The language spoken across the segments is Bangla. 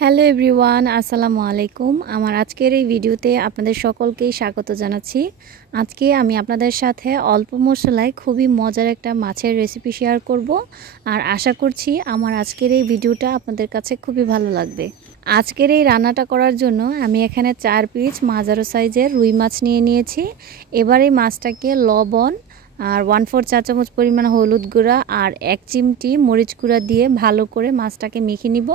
হ্যালো এভরিওয়ান, আসসালামু আলাইকুম। আমার আজকের এই ভিডিওতে আপনাদের সকলকেই স্বাগত জানাচ্ছি। আজকে আমি আপনাদের সাথে অল্প মশলায় খুবই মজার একটা মাছের রেসিপি শেয়ার করব, আর আশা করছি আমার আজকের এই ভিডিওটা আপনাদের কাছে খুবই ভালো লাগবে। আজকের এই রান্নাটা করার জন্য আমি এখানে 4 পিস মাঝারো সাইজের রুই মাছ নিয়ে নিয়েছি। এবার এই মাছটাকে লবণ আর 1/4 চা চামচ পরিমাণ হলুদ গুঁড়া আর 1 চিমটি মরিচ গুঁড়া দিয়ে ভালো করে মাছটাকে মেখে নিব।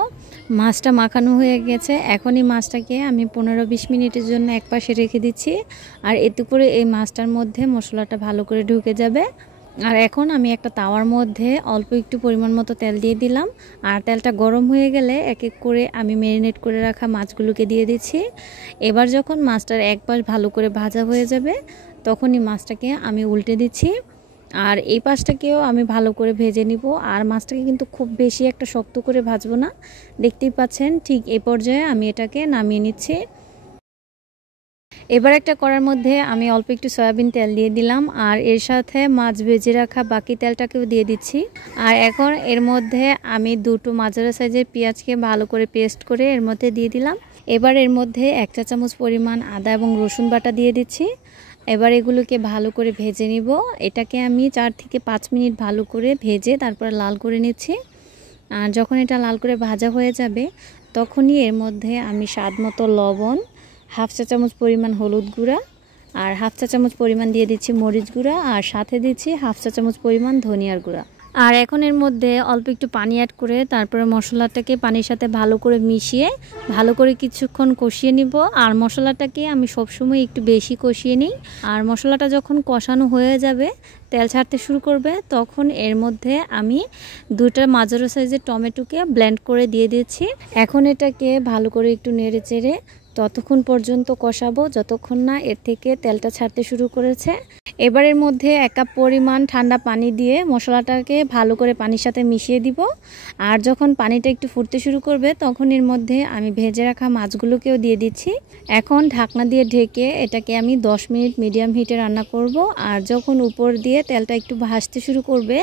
মাছটা মাখানো হয়ে গেছে। এখন এই মাছটাকে আমি 15-20 মিনিটের জন্য একপাশে রেখে দিচ্ছি, আর এতে করে এই মাছটার মধ্যে মশলাটা ভালো করে ঢুকে যাবে। আর এখন আমি একটা তাওয়ার মধ্যে অল্প একটু পরিমাণ মতো তেল দিয়ে দিলাম, আর তেলটা গরম হয়ে গেলে এক এক করে আমি ম্যারিনেট করে রাখা মাছগুলোকে দিয়ে দিচ্ছি। এবার যখন মাছটার এক পাশ ভালো করে ভাজা হয়ে যাবে তখনই মাছটাকে আমি উল্টে দিচ্ছি, আর এই পাশটাকেও আমি ভালো করে ভেজে নিব। আর মাছটাকে কিন্তু খুব বেশি একটা শক্ত করে ভাজবো না, দেখতেই পাচ্ছেন। ঠিক এই পর্যায়ে আমি এটাকে নামিয়ে নিচ্ছি। এবার একটা কড়ার মধ্যে আমি অল্প একটু সয়াবিন তেল দিয়ে দিলাম, আর এর সাথে মাছ ভেজে রাখা বাকি তেলটাকেও দিয়ে দিচ্ছি। আর এখন এর মধ্যে আমি দুটো মাঝারি সাইজের পেঁয়াজকে ভালো করে পেস্ট করে এর মধ্যে দিয়ে দিলাম। এবার এর মধ্যে 1 চা চামচ পরিমাণ আদা এবং রসুন বাটা দিয়ে দিচ্ছি। এবার এগুলোকে ভালো করে ভেজে নিব। এটাকে আমি 4 থেকে 5 মিনিট ভালো করে ভেজে তারপর লাল করে নিচ্ছি। আর যখন এটা লাল করে ভাজা হয়ে যাবে তখনই এর মধ্যে আমি স্বাদ মতো লবণ, 1/2 চা চামচ পরিমাণ হলুদ গুঁড়া আর 1/2 চা চামচ পরিমাণ দিয়ে দিচ্ছি মরিচ গুঁড়া, আর সাথে দিচ্ছি 1/2 চা চামচ পরিমাণ ধনিয়ার গুঁড়া। আর এখন এর মধ্যে অল্প একটু পানি অ্যাড করে তারপরে মশলাটাকে পানির সাথে ভালো করে মিশিয়ে ভালো করে কিছুক্ষণ কষিয়ে নিব। আর মশলাটাকে আমি সবসময় একটু বেশি কষিয়ে নিই। আর মশলাটা যখন কষানো হয়ে যাবে, তেল ছাড়তে শুরু করবে, তখন এর মধ্যে আমি 2টা মাঝারি সাইজের টমেটোকে ব্লেন্ড করে দিয়ে দিচ্ছি। এখন এটাকে ভালো করে একটু নেড়ে চেড়ে ততক্ষণ পর্যন্ত কষাবো যতক্ষণ না এর থেকে তেলটা ছাড়তে শুরু করেছে। এবার এর মধ্যে 1 কাপ পরিমাণ ঠান্ডা পানি দিয়ে মশলাটাকে ভালো করে পানির সাথে মিশিয়ে দিব। আর যখন পানিটা একটু ফুটতে শুরু করবে তখন এর মধ্যে আমি ভেজে রাখা মাছগুলোকেও দিয়ে দিচ্ছি। এখন ঢাকনা দিয়ে ঢেকে এটাকে আমি 10 মিনিট মিডিয়াম হিটে রান্না করব। আর যখন উপর দিয়ে তেলটা একটু ভাসতে শুরু করবে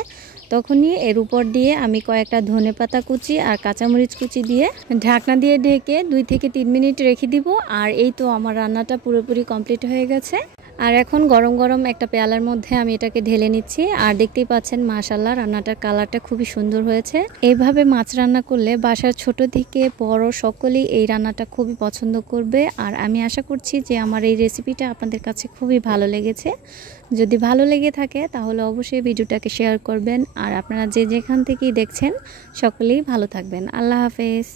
তখনই এর উপর দিয়ে আমি কয়েকটা ধনেপাতা কুচি আর কাঁচামরিচ কুচি দিয়ে ঢাকনা দিয়ে ঢেকে 2 থেকে 3 মিনিট রেখে দিব। আর এই তো আমার রান্নাটা পুরোপুরি কমপ্লিট হয়ে গেছে। আর এখন গরম গরম একটা পেয়ালার মধ্যে আমি এটাকে ঢেলে নিচ্ছি। আর দেখতেই পাচ্ছেন মাশাআল্লাহ রান্নাটার কালারটা খুবই সুন্দর হয়েছে। এইভাবে মাছ রান্না করলে বাসার ছোট থেকে বড় সকলেই এই রান্নাটা খুবই পছন্দ করবে। আর আমি আশা করছি যে আমার এই রেসিপিটা আপনাদের কাছে খুবই ভালো লেগেছে। যদি ভালো লেগে থাকে তাহলে অবশ্যই ভিডিওটাকে শেয়ার করবেন। আর আপনারা যে যেখান থেকেই দেখছেন সকলেই ভালো থাকবেন। আল্লাহ হাফেজ।